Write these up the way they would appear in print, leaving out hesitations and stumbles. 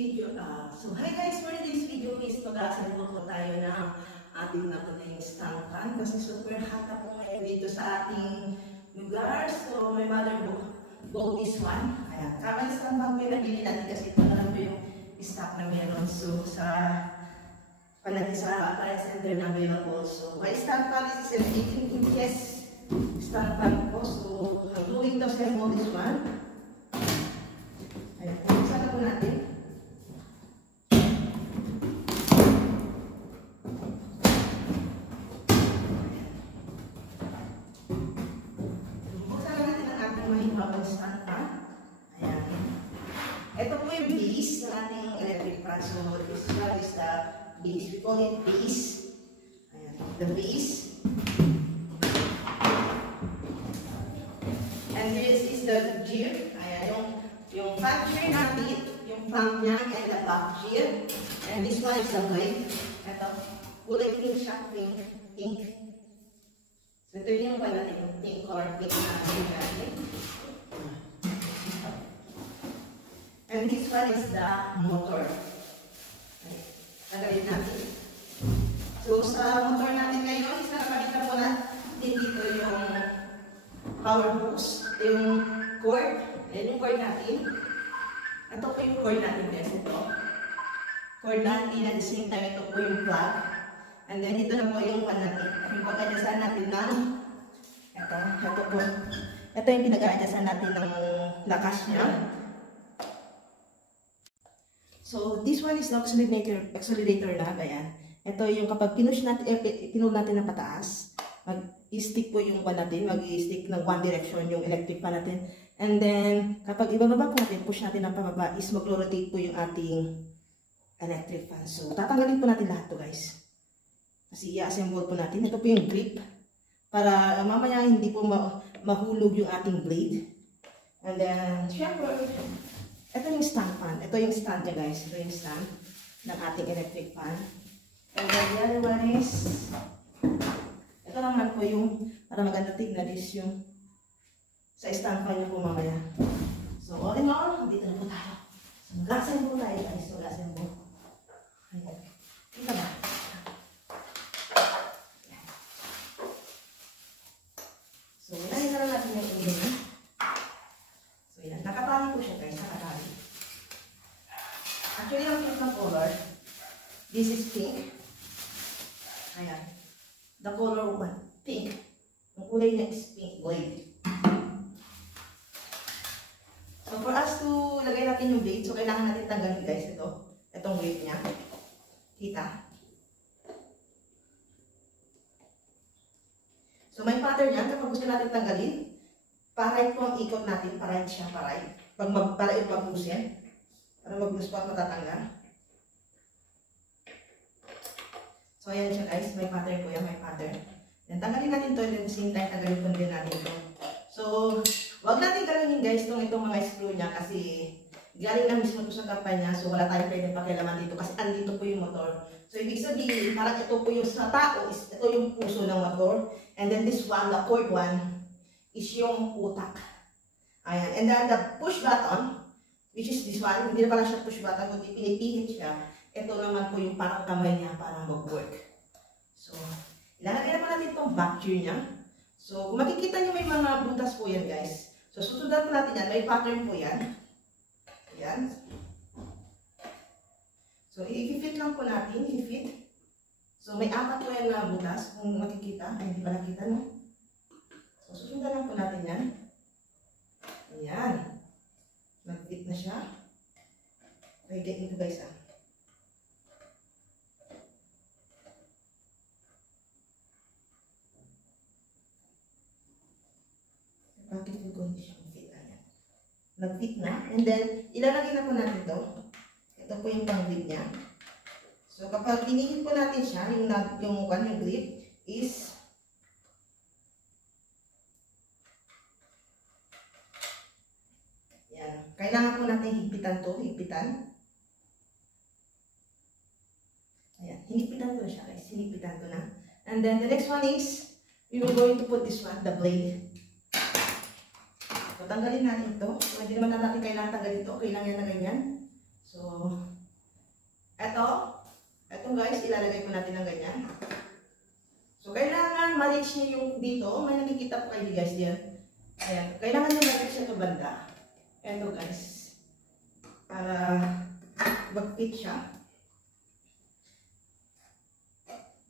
Video. So hi guys, for this video is mag-assemble po tayo ng ating naputing stand fan kasi super hot na po ngayon dito sa ating lugar. So my mother bought this one. Ayan, kamay stand fan po yung nabili natin kasi ito na lang po yung stock na meron. So sa appliance center na available. So my stand fan is 18 inches stand fan po. So I'm going to assemble this one. Ayan, sana po natin. Stand fan. Ayan. Ito po yung base ng ating electric fan. So this one is the base. We call it base. Ayan. The base. And this is the gear. Ayan. Yung front gear natin. Yung front niya and the back gear. And this one is the blade. Ito. Kulay pink siya. Pink. So ito yung pink or pink natin. And this one is the motor. Tagalin natin. So sa motor natin ngayon, is nakakita po natin dito yung power hose, yung cord, and yung cord natin. Ito po yung cord natin guys, ito. Cord natin at the same time, ito po yung plug. And then ito na po yung pan natin. Yung pag-adyasan natin ng ito po. Ito yung pinag-adyasan natin ng lakas niya. So, this one is the accelerator na, ayan. Ito yung kapag pinush natin, pinull natin ng pataas, mag-stick po yung pan natin, mag-stick ng one direction yung electric pan natin. And then, kapag ibababa po natin, push natin ng pababa, is mag-rotate po yung ating electric fan. So, tatanggalin po natin lahat to guys. Kasi i-assemble po natin. Ito po yung grip, para mamaya hindi po mahulog yung ating blade. And then, syempre, ito yung stand fan. Ito yung stand niya guys. Ito yung stand ng ating electric fan. And then the other one is, ito naman po yung, para maganda tignan is yung sa stand fan niyo po mamaya. So all in all, dito na po tayo. So mag-assemble tayo guys. Mag-assemble. Ayan. Kita ba? So ilayin na lang natin yung ulo niya. So yan. Nakatali po siya guys. Nakatali. Actually, ang cute ng color, this is pink. Ayan. The color one, pink. Ang kulay niya is pink blade. So, for us to lagay natin yung blade, so kailangan natin tanggalin guys ito. Itong blade niya. Kita. So, may pattern yan. Kapag gusto natin tanggalin, paray po ang ikot natin. Paray siya, paray. Para ipag-pusin. Para mag-gusto at matatanggal. So, ayan siya guys. May pattern po yan. May pattern. Then, tanggalin natin to. And at the same time, tanggalin po din natin ito. So, wag natin galunin guys itong mga screw niya kasi galing na mismo ito sa kampanya. So, wala tayong pwede pakialaman dito kasi andito po yung motor. So, ibig sabihin, parang ito po yung sa tao, ito yung puso ng motor. And then this one, the cord one, is yung utak. Ayan. And then the push button, which is this one, hindi na pala siya push button, kundi pinipilit siya. Ito naman po yung parang kamay niya para mag-work. So, ilalagay naman natin itong back gear niya. So, kung makikita niyo may mga butas po yan guys. So, susundan po natin yan. May pattern po yan. Ayan. So, i-fit lang po natin. I-fit. So, may apat po yan na butas. Kung makikita. Ay, hindi pa nakita, no? So, susundan lang po natin yan. Ayan. Nag-fit na siya. Okay, get ito guys ah. Bakit yung condition fit? Ayan. Nag-fit na. And then, ilalagay na po natin ito. Ito po yung pang-grip niya. So, kapag inihit po natin siya, yung grip is yan. Kailangan po natin higpitan to. Higpitan. Ayan. Hinigpitan to na siya guys. Hinigpitan to na. And then, the next one is, we will going to put this one, the blade. So, tanggalin natin ito. So, hindi naman natin kailangan tanggalin ito. Okay lang yan na ganyan. So, ilalagay po natin ng ganyan. So, kailangan ma-reach niyo yung dito. May nakikita po kayo guys diyan. Ayan. Kailangan nyo ma-reach siya ito banda. Ito guys. Para mag-fit siya.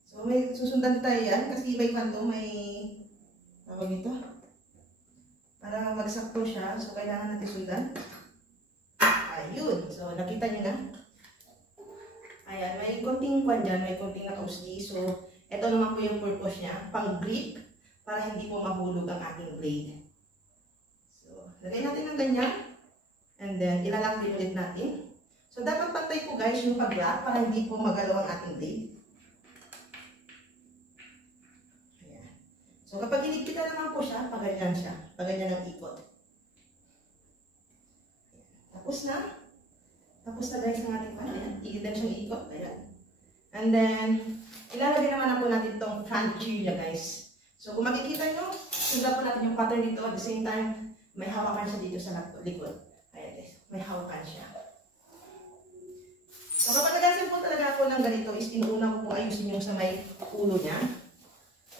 So, may susundan tayo yan. Kasi may kanto, may tawag ito. Para magsakto siya. So, kailangan natin sundan. Ayun. So, nakita nyo na. Ayan. May konting kwan dyan. May konting nakausli. So, ito naman po yung purpose niya. Pang-grip. Para hindi po mahulog ang ating blade. So, lagay natin ng ganyan. And then, ilalak din ulit natin. So, dapat pantay po guys yung pag-lock para hindi po magalaw ang ating blade. Ayan. So, kapag hinigpitan naman po siya, paganyan siya. Paganyan ang ikot. Ayan. Tapos na. Tapos na guys ang ating pan. Ayan. Iidan siyang ikot. Ayan. And then, ilalagay naman na po natin itong front chair guys. So, kung makikita nyo, sundan po natin yung pattern dito. At the same time, may hawakan siya dito sa likod. Ayan guys. May hawakan siya. So, kapag nagasin po talaga ako ng ganito, is inuuna ko po ayusin yung sa may ulo niya.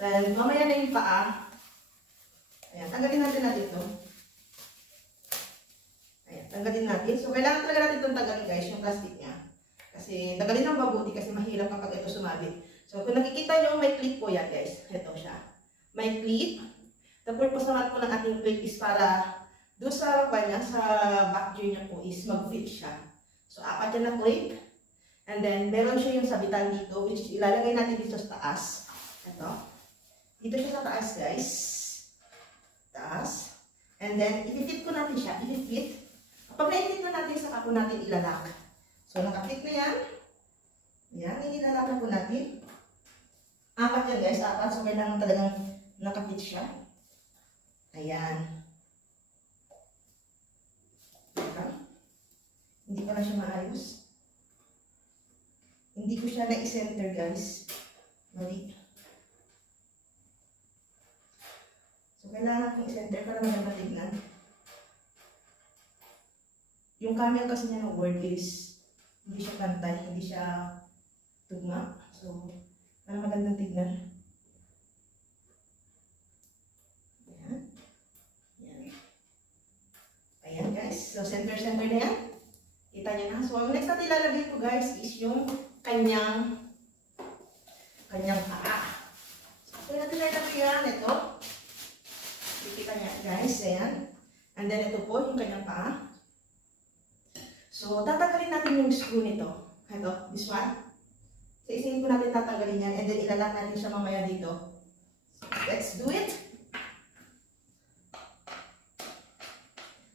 Then, mamaya na yung paa. Ayan, tanggalin natin ito. Ayan, tanggalin natin. So, kailangan talaga natin itong tanggalin guys, yung plastic niya. Kasi, tanggalin ng mabuti kasi mahirap kapag ito sumabit. So, kung nakikita nyo, may clip po yan guys. Ito siya. May clip. The purpose naman po ng ating clip is para doon sa kanya, sa back gear niya po is mag-fit siya. So, apat yan na clip. And then, meron siya yung sabitan dito, which is ilalagay natin dito sa taas. Ito. Dito siya sa taas, guys. Taas. And then, i-fit po natin siya. I-fit. Kapag na-fit na natin, saka po natin ilalak. So, nakapit na yan. Yan. Ilalak na po natin. Apat yan, guys. Apat. So, kailangan talagang nakapit siya. Ayan. Hindi pa na siya maayos. Hindi ko siya na-center guys. Mali. So, kailangan kong i-center para maganda tignan. Yung camera kasi niya ng word is hindi siya pantay, hindi siya tugma. So, para magandang tignan. Ayan. Ayan. Ayan guys. So, center na yan. Kita nyo na. So, ang next natin ilalagay ko guys is yung kanyang paa. So, natin ilalagay yan. Ito. Kita nyo guys. Ayan. And then, ito po yung kanyang paa. So, tatanggalin natin yung screw nito. Ito. This one. So, isin po natin tatanggalin yan. And then, ilalak natin siya mamaya dito. So, let's do it.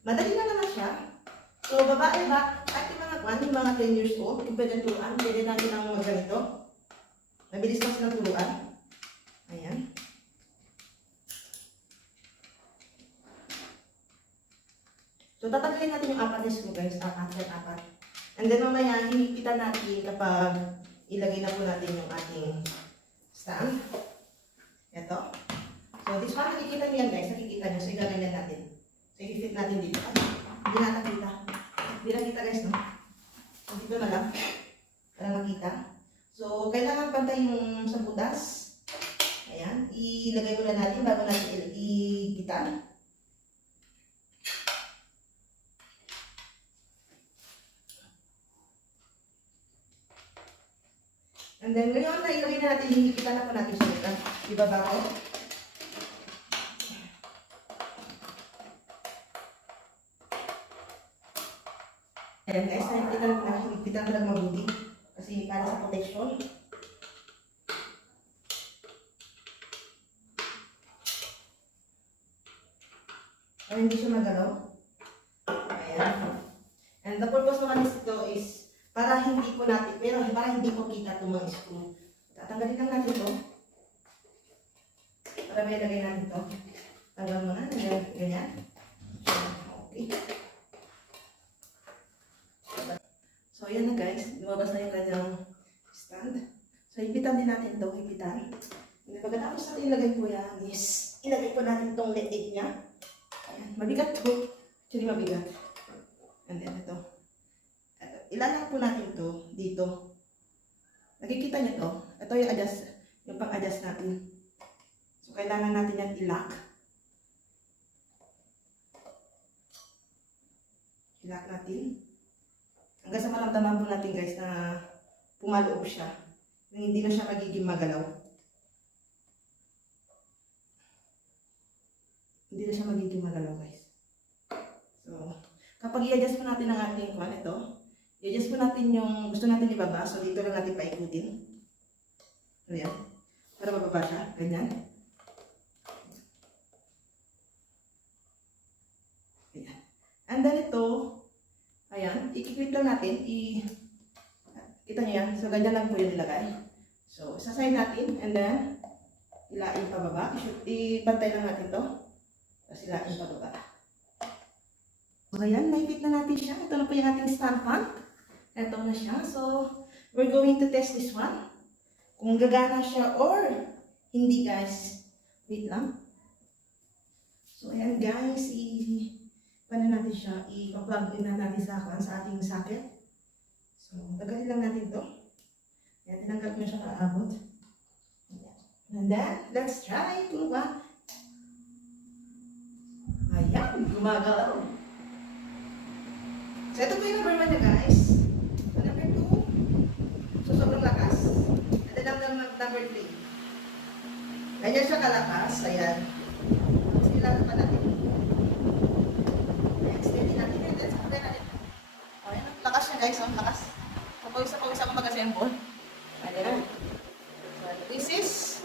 Madali na naman siya. So, babae ba? At yung mga 10 years old, yung pwede turuan, pwede natin ang magganito. Mabilis na silang turuan. Ayan. So, tatanggalin natin yung apat na screw guys. Apat. And then, mamaya, hinipitan natin kapag ilagay na po natin yung ating stand. Ito. So, this one, nakikita nyo yan guys. Nakikita nyo. So, igaganyan natin. So, i-fit natin dito. Hindi na nakita. Hindi na kita guys, no? So, dito na lang. Para makita. So, kailangan pantay yung sa butas. Ayan. Ilagay muna natin bago natin igitan. And then, ngayon, ilagay na natin, hihigitan na po natin siya. Ibaba ko. Ayan guys, hihigitan talaga mabuti. Kasi para sa protection. Para hindi siya magalaw. Ayan. And the purpose naman nito is para hindi po natin, pero para hindi po kita itong mga screw. Tatanggalin lang natin ito. Para may lagay natin ito. Tanggal mo na, ganyan. Okay. So, ayan na guys. Lumabas na yung kanyang stand. So, hipitan din natin ito. Hipitan. And pagkatapos natin ilagay po yan is, ilagay po natin itong leg niya. Ayan. Mabigat to. Actually, mabigat. And then ito. Ilalak po natin ito dito. Nakikita niyo to? Ito yung adjust, yung pang-adjust natin. So, kailangan natin yan i-lock. I-lock natin. Hanggang sa maramdaman po natin guys na pumaloob siya. Hindi na siya magiging magalaw. Hindi na siya magiging magalaw guys. So, kapag i-adjust po natin ang ating kwan, ito, i-adjust po natin yung gusto natin ibaba. So, dito lang natin paikutin. Ayan. Para mababa siya. Ganyan. Ayan. And then ito, ayan, ikiklik lang natin. Kita niyo yan. So, ganyan lang po yung nilagay. So, isasay natin. And then, ilain pababa. Ipantay lang natin to. Tapos ilain pababa. So, ayan, naipit na natin siya. Ito na po yung ating stand fan. Ito na siya. So, we're going to test this one. Kung gagana siya or hindi guys. Wait lang. So, ayan guys. Paano natin siya? I-plug in na natin sa ating socket. So, tagalin lang natin to. Ayan, tinanggal ko na siya kaabot. And then, let's try. Kung ba? Ayan, gumagalaw. So, ito po yung number 1 niya guys. So, number 2. So, sobrang lakas. And then, number 3. Ganyan siya kalakas. Ayan. So, ilan pa natin. Extend natin. And then, sabagay natin. Ayan, lakas niya guys. Oh, lakas. Pag-isa ko mag-assemble. Ayan. So, this is.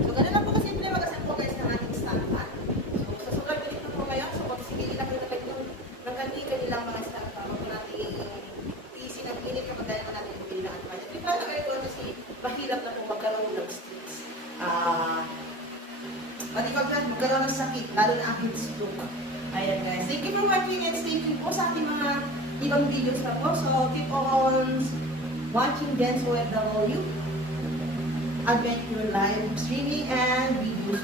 So, ganun lang po kasi mag-assemble guys ng ating stand fan. So, sa sobrang galit na po ngayon. So, pag sige lang po na kayo ng kanilang mga stand fan. Huwag natin easy ng init kapag dahil natin yung bilang at budget. Di ba na kayo po kasi mahirap na po magkaroon ng sticks. Pati pag magkaroon ng sakit, lalo na aking stroke. Ayan guys. Thank you for watching and stay tuned po sa ating mga ibang videos na po. So, keep on watching Dance OFW, Adventure Live Streaming and videos.